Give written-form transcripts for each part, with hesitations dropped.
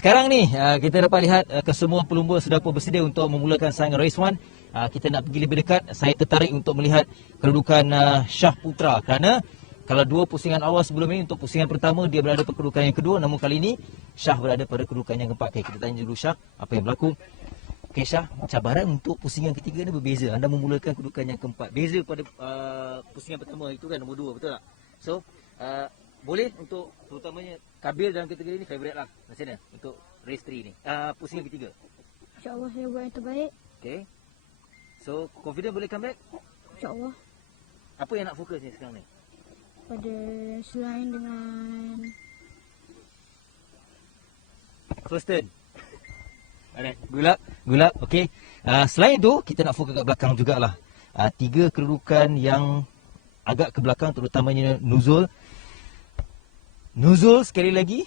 sekarang ni kita dapat lihat kesemua pelumba sudah pun bersedia untuk memulakan saingan race 1. Kita nak pergi lebih dekat. Saya tertarik untuk melihat kedudukan Shah Putra kerana kalau dua pusingan awal sebelum ini, untuk pusingan pertama dia berada pada kedudukan yang kedua, namun kali ini Shah berada pada kedudukan yang keempat. Okay, kita tanya dulu Shah apa yang berlaku. Okay Shah, cabaran untuk pusingan ketiga ni berbeza. Anda memulakan kedudukan yang keempat. Beza pada pusingan pertama itu kan nombor 2, betul tak? So, boleh untuk terutamanya Kabil dalam kategori ni favourite lah. Macam mana untuk race 3 ni? Pusingan ketiga. InsyaAllah saya buat yang terbaik. Okay. So, confident boleh comeback? InsyaAllah. Apa yang nak fokus ni sekarang ni? Pada selain dengan First turn. Alright, gulap. Okay. Selain tu, kita nak fokus kat belakang jugalah. 3 kedudukan yang agak ke belakang, terutamanya Nuzul. Nuzul sekali lagi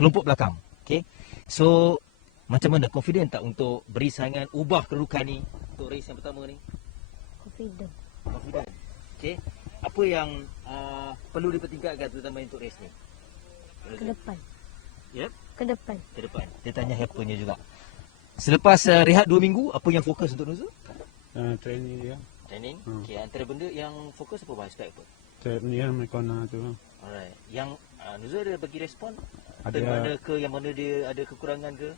kelompok belakang. Okay. So, macam mana? Confident tak untuk beri saingan ubah kedudukan ni untuk race yang pertama ni? confident. Confident. Okay. Apa yang perlu dipertingkatkan terutama untuk race ni? Ke depan. Yep. Ke depan. Ke depan. Dia tanya helpernya juga. Selepas rehat 2 minggu, apa yang fokus untuk Nuzul? Training dia. Training. Okay. Antara benda yang fokus apa aspek apa? Training dia Mekona tu. Alright. Yang Nuzul ada bagi respon? Ada. Turn mana ke yang mana dia ada kekurangan ke?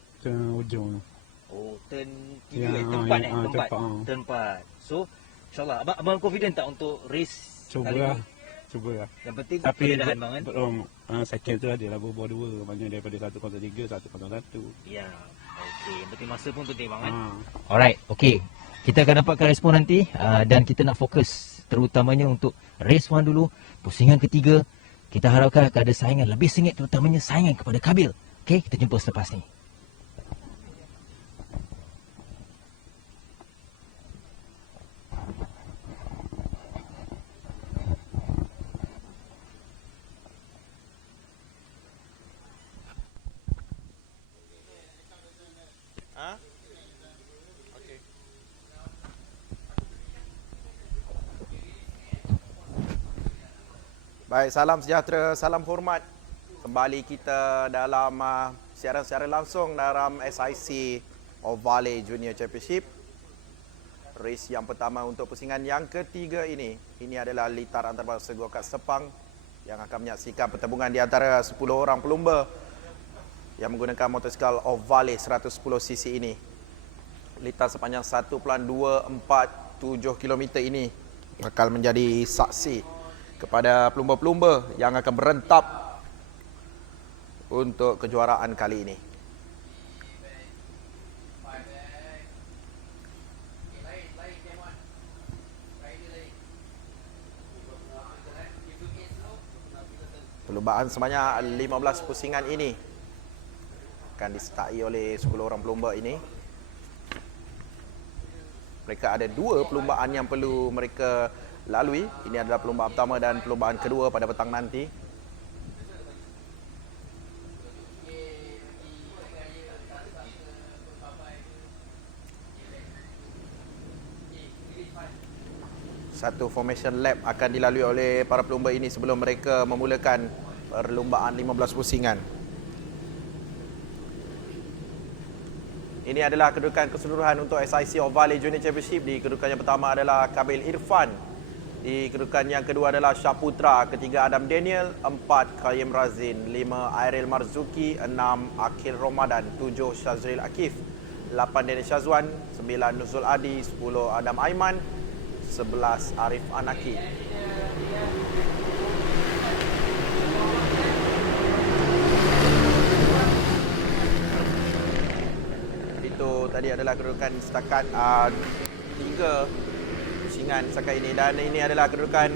Ujung. Oh, turn 3 Ya, tempat ya, tempat. tempat. Turn 4. So, insyaAllah abang confident tak untuk race kali Cuba lah. ni? Cuba lah. Yang penting Tapi kemudahan bang kan? second tu adalah berbuah 2. Maknanya daripada 103, 101. Ya. Okey, yang penting masa pun penting bang kan? Ha. Alright, okey. Kita akan dapatkan respon nanti dan kita nak fokus terutamanya untuk race 1 dulu. Pusingan ketiga, kita harapkan akan ada saingan lebih sengit, terutamanya saingan kepada Kabil. Okey, kita jumpa selepas ni. Baik, salam sejahtera, salam hormat. Kembali kita dalam siaran secara langsung dalam SIC Ovale Junior Championship. Race yang pertama untuk pusingan yang ketiga ini. Ini adalah litar antarabangsa Go-Kart Sepang yang akan menyaksikan pertembungan di antara 10 orang pelumba yang menggunakan motosikal Ovale 110cc ini. Litar sepanjang 1.247 km ini bakal menjadi saksi kepada pelumba-pelumba yang akan berentap untuk kejuaraan kali ini. Perlumbaan sebanyak 15 pusingan ini akan disertai oleh 10 orang pelumba ini. Mereka ada 2 perlumbaan yang perlu mereka lalui. Ini adalah perlumbaan pertama dan perlumbaan kedua pada petang nanti. Satu formation lap akan dilalui oleh para pelumba ini sebelum mereka memulakan perlumbaan 15 pusingan. Ini adalah kedudukan keseluruhan untuk SIC Ovale Junior Championship. Di kedudukan yang pertama adalah Kabil Irfan. Di kedudukan yang kedua adalah Shah Putra, ketiga Adam Daniel, 4 Qayyim Razin, 5 Airil Marzuki, 6 Akil Ramadan, 7 Shazril Akif, 8 Daniel Shazwan, 9 Nuzul Adi, 10 Adam Aiman, 11 Arif Anaki. Itu tadi adalah kedudukan setakat 3 pusingan setakat ini, dan ini adalah kedudukan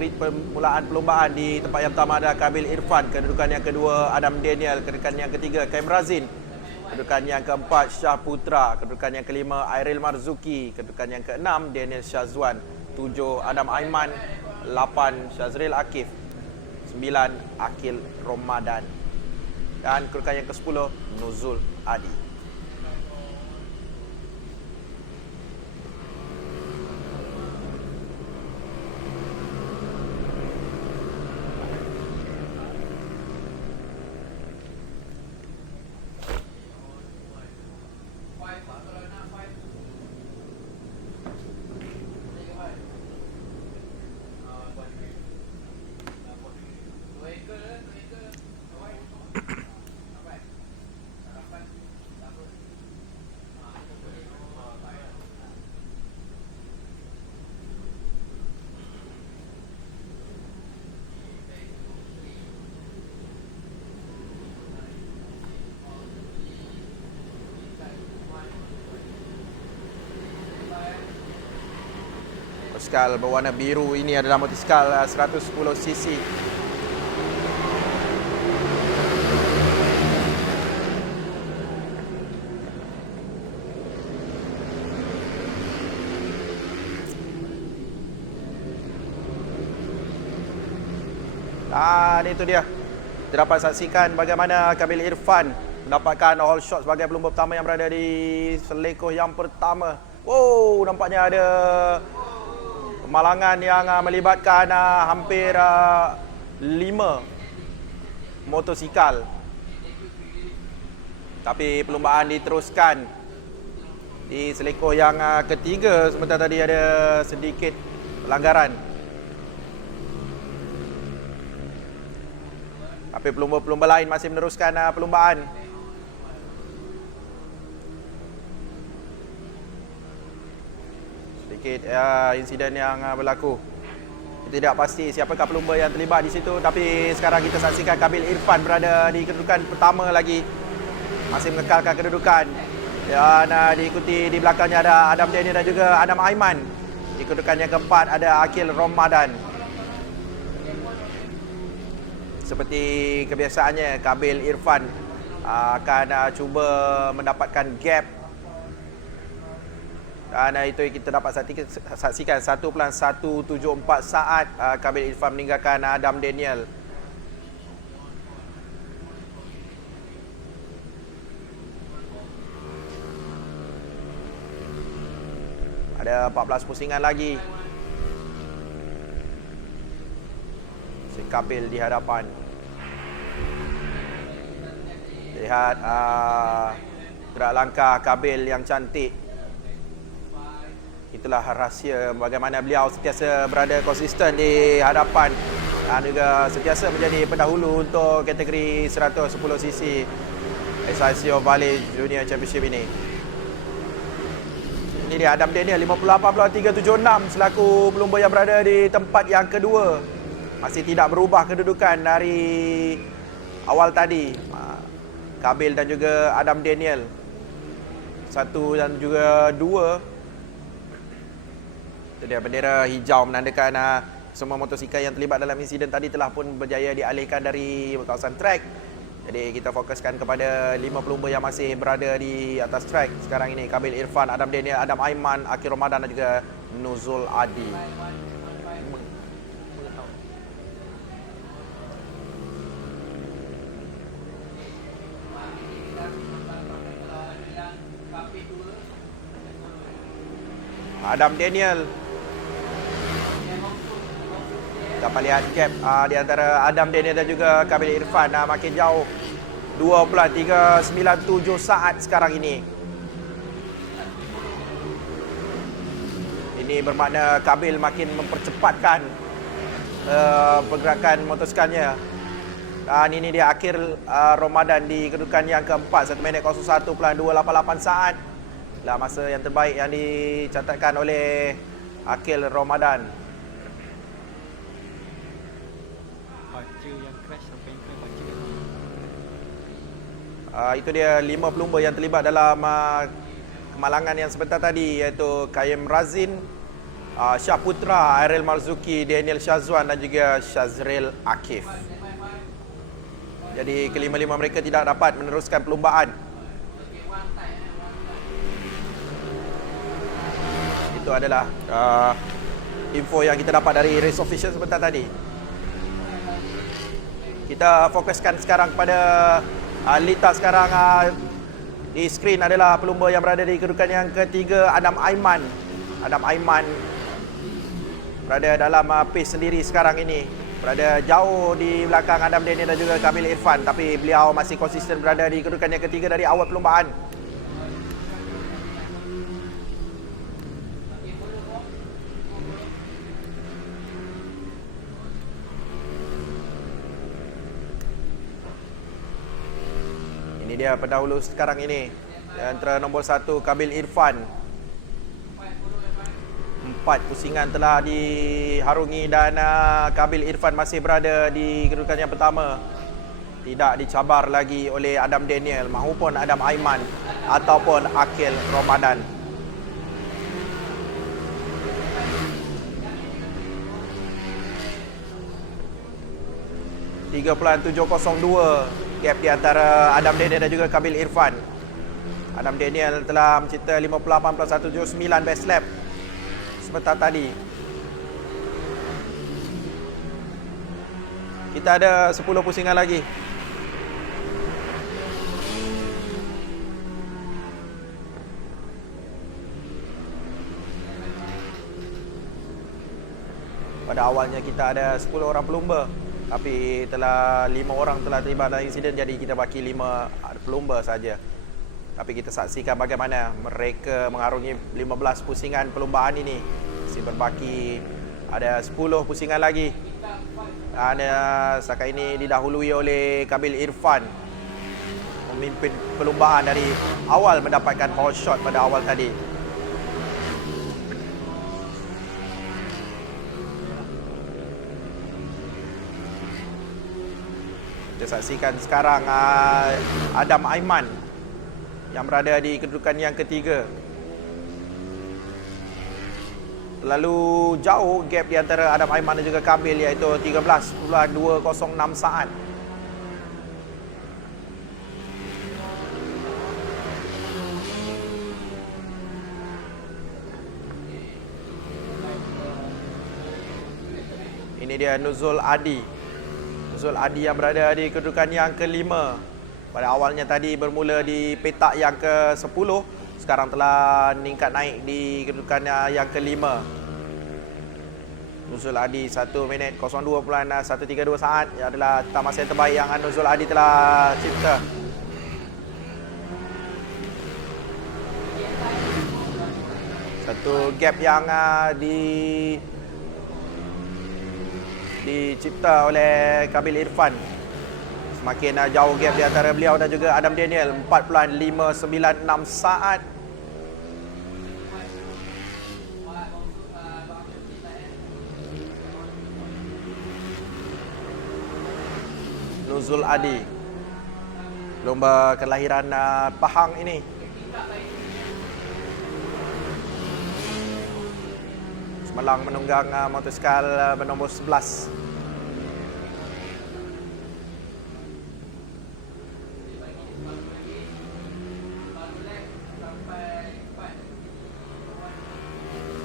grid permulaan perlumbaan. Di tempat yang pertama adalah Kabil Irfan, kedudukan yang kedua Adam Daniel, kedudukan yang ketiga Qayyim Razin, kedudukan yang keempat Shah Putra, kedudukan yang kelima Airil Marzuki, kedudukan yang keenam Daniel Shazwan, 7 Adam Aiman, 8 Shazril Akif, 9 Akil Ramadan, dan kedudukan yang ke-10 Nuzul Adi. Motosikal berwarna biru ini adalah motosikal 110cc. Dan itu dia. Kita dapat saksikan bagaimana Kabil Irfan mendapatkan all shot sebagai pelumba pertama yang berada di selekoh yang pertama. Wow, nampaknya ada kemalangan yang melibatkan hampir 5 motosikal. Tapi perlumbaan diteruskan di selekoh yang ketiga, sementara tadi ada sedikit pelanggaran. Tapi pelumba-pelumba lain masih meneruskan perlumbaan. Sedikit insiden yang berlaku. Kita tidak pasti siapakah pelumba yang terlibat di situ, tapi sekarang kita saksikan Kabil Irfan berada di kedudukan pertama lagi. Masih mengekalkan kedudukan. Dan diikuti di belakangnya ada Adam Daniel dan juga Adam Aiman. Di kedudukan yang keempat ada Akil Ramadan. Seperti kebiasaannya, Kabil Irfan akan cuba mendapatkan gap. Dan itu kita dapat saksikan 1.174 saat Kabil Irfan meninggalkan Adam Daniel. Ada 14 pusingan lagi. Si Kabil di hadapan. Lihat gerak langkah Kabil yang cantik. Itulah rahsia bagaimana beliau sentiasa berada konsisten di hadapan dan juga sentiasa menjadi pendahulu untuk kategori 110cc SICO Valley Junior Championship ini. Ini dia Adam Daniel 58.376 selaku pelumba yang berada di tempat yang kedua. Masih tidak berubah kedudukan dari awal tadi. Kabil dan juga Adam Daniel. 1 dan juga 2. Itu dia bendera hijau menandakan semua motosikal yang terlibat dalam insiden tadi telah pun berjaya dialihkan dari kawasan trek. Jadi kita fokuskan kepada 5 pelumba yang masih berada di atas trek sekarang ini. Kabil Irfan, Adam Daniel, Adam Aiman, Akil Ramadan dan juga Nuzul Adi. Adam Daniel. Dapat lihat gap di antara Adam Daniel dan juga Kabil Irfan makin jauh. 2.397 saat sekarang ini. Ini bermakna Kabil makin mempercepatkan pergerakan motosikalnya. Dan ini dia akhir Ramadan di kedudukan yang keempat, 1 minit 01.288 saat. Lah masa yang terbaik yang dicatatkan oleh Akil Ramadan. Baca yang crash sampai yang crash baca. Itu dia 5 pelumba yang terlibat dalam kemalangan yang sebentar tadi, iaitu Kayem Razin, Syah Putra, Airil Marzuki, Daniel Syazwan dan juga Syazril Akif. Jadi kelima-lima mereka tidak dapat meneruskan perlumbaan. Itu adalah info yang kita dapat dari race official sebentar tadi. Kita fokuskan sekarang kepada Lita sekarang. Di skrin adalah pelumba yang berada di kedudukan yang ketiga, Adam Aiman. Adam Aiman berada dalam pace sendiri sekarang ini. Berada jauh di belakang Adam Daniel dan juga Kabil Irfan. Tapi beliau masih konsisten berada di kedudukan yang ketiga dari awal perlumbaan. Ini dia pendahulu sekarang ini. Antara nombor 1 Kabil Irfan. 4 pusingan telah diharungi dan Kabil Irfan masih berada di kedudukan yang pertama. Tidak dicabar lagi oleh Adam Daniel maupun Adam Aiman ataupun Akil Ramadan. 3.702 gap di antara Adam Daniel dan juga Kabil Irfan. Adam Daniel telah mencipta 58.179 best lap sebentar tadi. Kita ada 10 pusingan lagi. Pada awalnya kita ada 10 orang pelumba, tapi telah 5 orang telah terlibat dalam insiden, jadi kita baki 5 pelumba saja. Tapi kita saksikan bagaimana mereka mengarungi 15 pusingan perlumbaan ini. Masih berbaki ada 10 pusingan lagi. Dan setakat ini didahului oleh Kabil Irfan, memimpin perlumbaan dari awal, mendapatkan hole shot pada awal tadi. Kita saksikan sekarang Adam Aiman yang berada di kedudukan yang ketiga. Terlalu jauh gap di antara Adam Aiman dan juga Kabil, iaitu 13.206 saat. Ini dia Nuzul Adi. Nuzul Adi yang berada di kedudukan yang kelima. Pada awalnya tadi bermula di petak yang ke-10, sekarang telah meningkat naik di kedudukan yang kelima. Nuzul Adi 1 minit 02.132 saat. Ia adalah masa yang terbaik yang Nuzul Adi telah cipta. Satu gap yang dicipta oleh Kabil Irfan. Semakin jauh gap di antara beliau dan juga Adam Daniel, 4.596 saat. Nuzul Adi, lomba kelahiran Pahang ini. Semalang menunggang motosikal bernombor 11.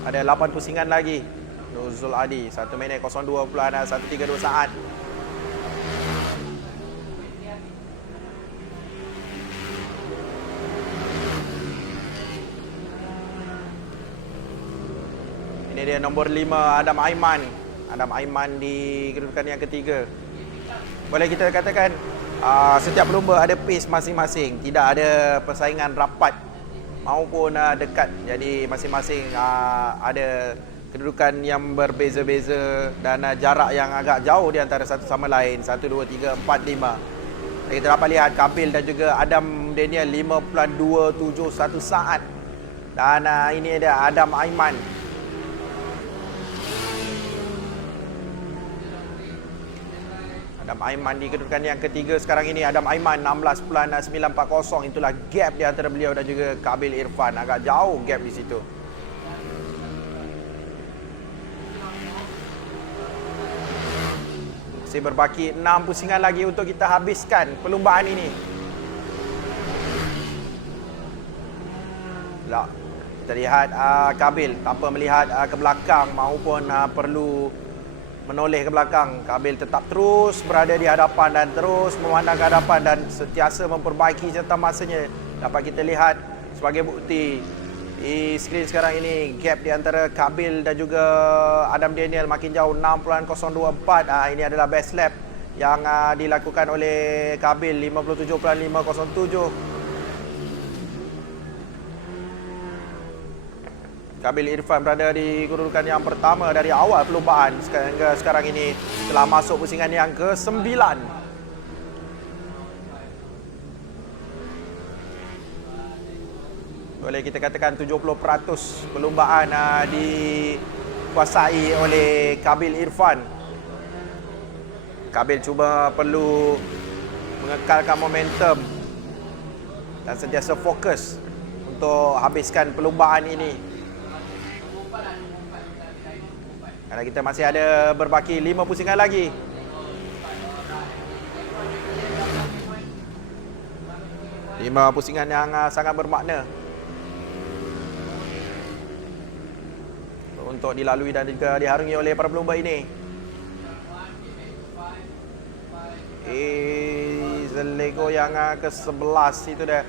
Ada 8 pusingan lagi. Nuzul Adi 1 minit 02.132 saat. Ini dia nombor 5, Adam Aiman. Adam Aiman di kedudukan yang ketiga. Boleh kita katakan setiap lomba ada pace masing-masing. Tidak ada persaingan rapat maupun dekat. Jadi masing-masing ada kedudukan yang berbeza-beza dan jarak yang agak jauh di antara satu sama lain. 1, 2, 3, 4, 5. Dan kita dapat lihat Kabil dan juga Adam Daniel 5.271 saat. Dan ini ada Adam Aiman. Adam Aiman di kedudukan yang ketiga sekarang ini. Adam Aiman 16.940. Itulah gap di antara beliau dan juga Kabil Irfan. Agak jauh gap di situ. Masih berbaki 6 pusingan lagi untuk kita habiskan perlumbaan ini. Kita lihat Kabil tanpa melihat ke belakang maupun perlu menoleh ke belakang. Kabil tetap terus berada di hadapan dan terus memandang ke hadapan dan sentiasa memperbaiki jangka masanya. Dapat kita lihat sebagai bukti di skrin sekarang ini, gap di antara Kabil dan juga Adam Daniel makin jauh, 6.024. Ini adalah best lap yang dilakukan oleh Kabil, 57.507. Kabil Irfan berada di kedudukan yang pertama dari awal perlumbaan sehingga sekarang ini telah masuk pusingan yang ke-9. Boleh kita katakan 70% perlumbaan dikuasai oleh Kabil Irfan. Kabil cuba perlu mengekalkan momentum dan sentiasa fokus untuk habiskan perlumbaan ini. Karena kita masih ada berbaki 5 pusingan lagi. 5 pusingan yang sangat bermakna untuk dilalui dan juga diharungi oleh para pelumba ini. Zelego yang ke-11 itu dia.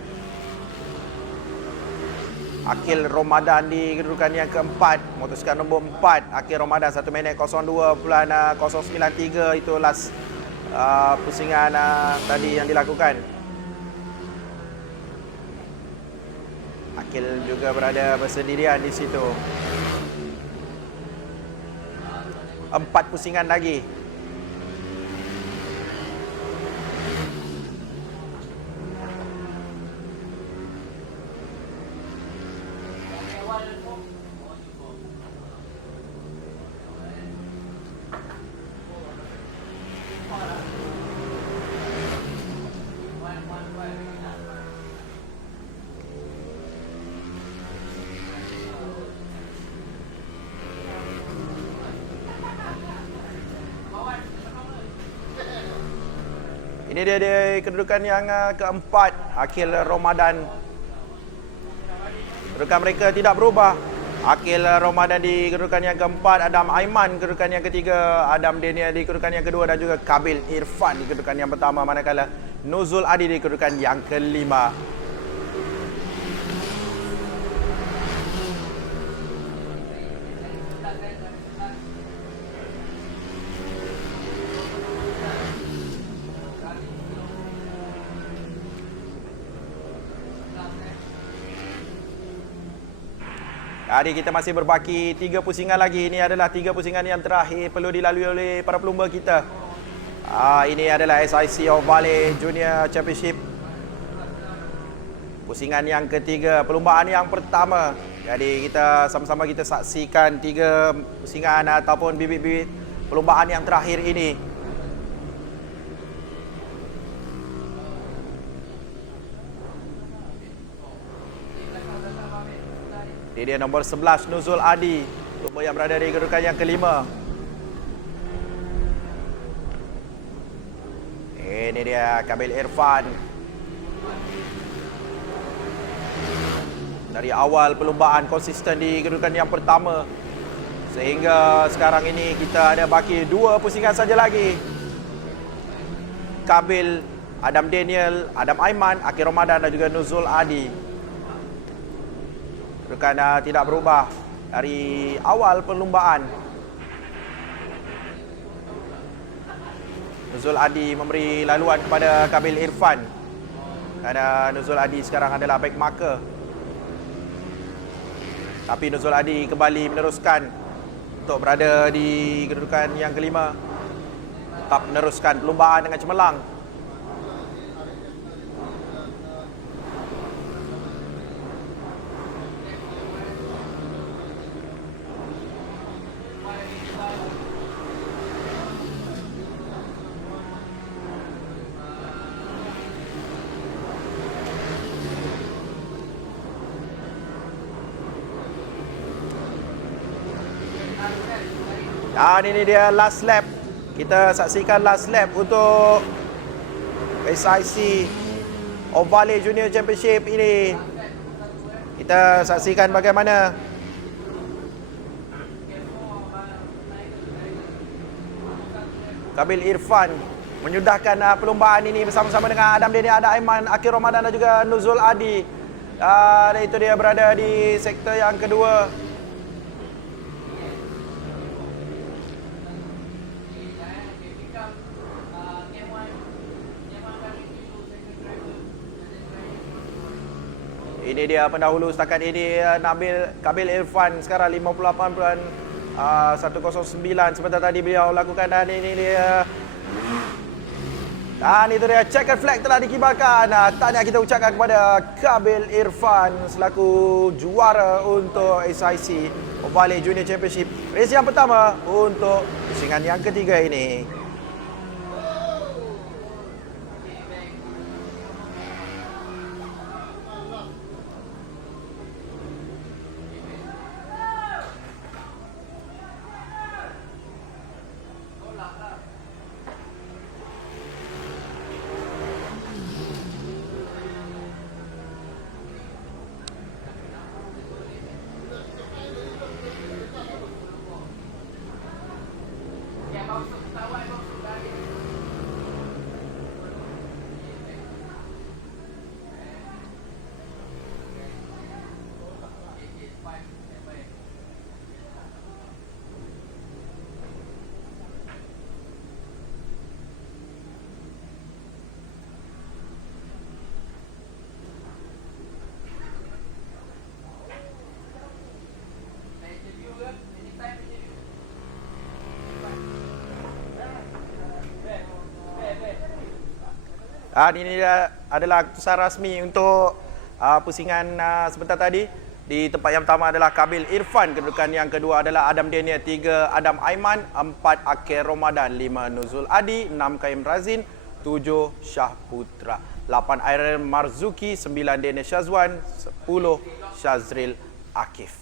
Akil Ramadan di kedudukan yang keempat, memutuskan nombor 4. Akil Ramadan 1 minit 02.093 itu last pusingan tadi yang dilakukan. Akil juga berada bersendirian di situ. 4 pusingan lagi. Ini dia di kedudukan yang keempat, Akil Ramadan. Kedudukan mereka tidak berubah. Akil Ramadan di kedudukan yang keempat, Adam Aiman kedudukan yang ketiga, Adam Daniel di kedudukan yang kedua dan juga Kabil Irfan di kedudukan yang pertama, manakala Nuzul Adi di kedudukan yang kelima. Hari kita masih berbaki 3 pusingan lagi. Ini adalah 3 pusingan yang terakhir perlu dilalui oleh para pelumba kita. Ini adalah SIC Ovale Junior Championship. Pusingan yang ketiga, perlumbaan yang pertama. Jadi kita sama-sama kita saksikan 3 pusingan ataupun bibit-bibit perlumbaan yang terakhir ini. Ini dia nombor 11 Nuzul Adi, pelumba yang berada di kedudukan yang kelima. Ini dia Kabil Irfan. Dari awal perlumbaan konsisten di kedudukan yang pertama, sehingga sekarang ini kita ada baki 2 pusingan saja lagi. Kabil, Adam Daniel, Adam Aiman, Akil Ramadan dan juga Nuzul Adi. Kedudukan tidak berubah dari awal perlumbaan. Nuzul Adi memberi laluan kepada Kabil Irfan. Kerana Nuzul Adi sekarang adalah back marker. Tapi Nuzul Adi kembali meneruskan untuk berada di kedudukan yang kelima. Tetap meneruskan perlumbaan dengan cemerlang. Dan ini dia last lap. Kita saksikan last lap untuk SIC Ovale Junior Championship ini. Kita saksikan bagaimana Kabil Irfan menyudahkan perlumbaan ini bersama-sama dengan Adam Deni, Adam Aiman, Akil Ramadan dan juga Nuzul Adi. Dan itu dia berada di sektor yang kedua. Ini dia pendahulu setakat ini, Kabil Irfan sekarang 58.109 sebentar tadi beliau lakukan, dan ini dia. Dan itu dia, checkered flag telah dikibarkan. Tahniah kita ucapkan kepada Kabil Irfan selaku juara untuk SIC Ovale Junior Championship race yang pertama untuk pusingan yang ketiga ini. Ini adalah keputusan rasmi untuk pusingan sebentar tadi. Di tempat yang pertama adalah Kabil Irfan, kedudukan yang kedua adalah Adam Daniel, 3 Adam Aiman, 4 Akhil Ramadan, 5 Nuzul Adi, 6 Kaim Razin, 7 Syah Putra, 8 Airan Marzuki, 9 Daniel Syazwan, 10 Syazril Akif.